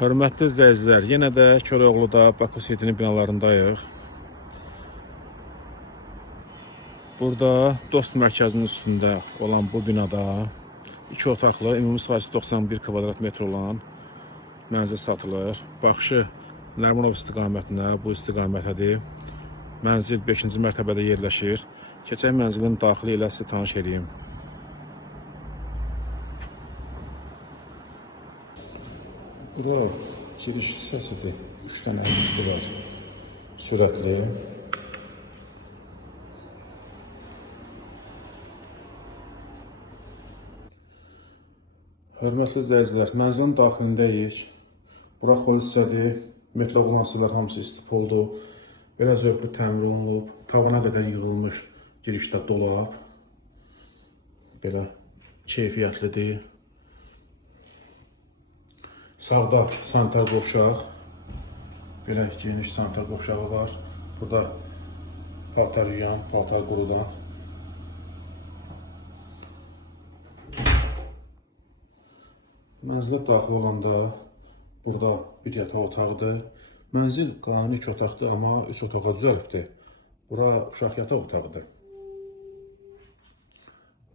Hörmətli izləyicilər, yenə də Köroğluda Bakı Seyidinin binalarındayıq. Burada Dost mərkəzinin üstündə olan bu binada 2 otaqlı, ümumi sahəsi 91 kvadrat metr olan mənzil satılır. Baxışı Nərimanov istiqamətinə, bu istiqamətədir. Mənzil 5-ci mərtəbədə yerləşir. Keçək mənzilin daxili ilə sizi tanış edeyim. Bura giriş hissəsidir. 3 dənə lifti var. Sürətli. Hörmətli izləyicilər, mənzilin daxilindəyik. Bura xol hissədir. Metro qulansılar hamısı istipoldu. Belə zövqlü təmir olunub. Tavana qədər yığılmış girişdə dolab. Belə keyfiyyətlidir. Sağda sanitar qovşaq, belə geniş sanitar qovşağı var. Burada paltar yuyan, paltar qurudan. Mənzilə daxil olanda burada bir yataq otağıdır. Mənzil qanuni 2 otaqdır, amma 3 otağa düzəlibdir. Bura uşaq yataq otağıdır.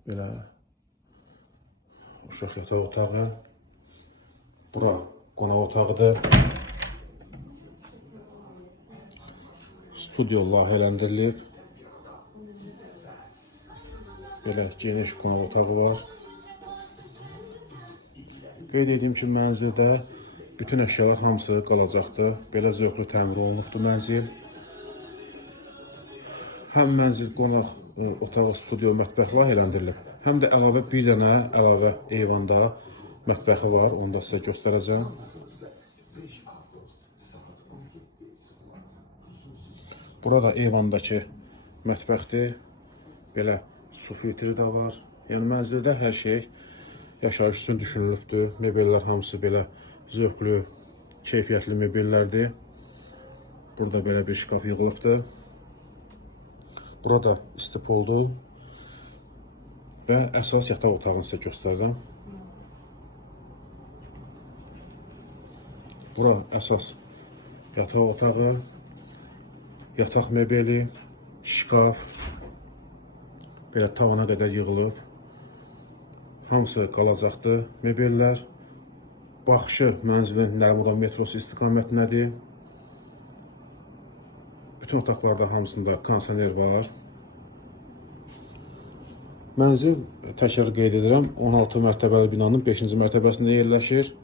Belə uşaq yataq otağı. Bura qonaq otağıdır. Studio layihələndirilib. Belə geniş qonaq otağı var. Qeyd edeyim ki, mənzildə bütün əşyalar hamısı qalacaqdır. Belə zövqlü təmir olunubdur mənzil. Həm mənzil qonaq otağı, studio, mətbəx layihələndirilib. Həm də əlavə bir dənə əlavə eyvanda mətbəxi var, onu da sizə göstərəcəm. Burada eyvandakı mətbəxdir. Belə su filtri də var. Yəni mənzildə hər şey yaşayış üçün düşünülübdür. Mebellər hamısı belə zövqlü, keyfiyyətli mebellərdir. Burada belə bir şkaf yığılıbdır. Burada istipoldur. Və əsas yataq otağını sizə göstərirəm. Bura əsas yataq otağı, yataq mebeli, şkaf, belə tavana qədər yığılıb. Hamısı qalacaqdır mebellər. Baxışı mənzilin Nərimanov metrosu istiqamətindədir. Bütün otaqlarda hamısında kondisioner var. Mənzil, təkrar qeyd edirəm, 16 mərtəbəli binanın 5-ci mərtəbəsində yerləşir.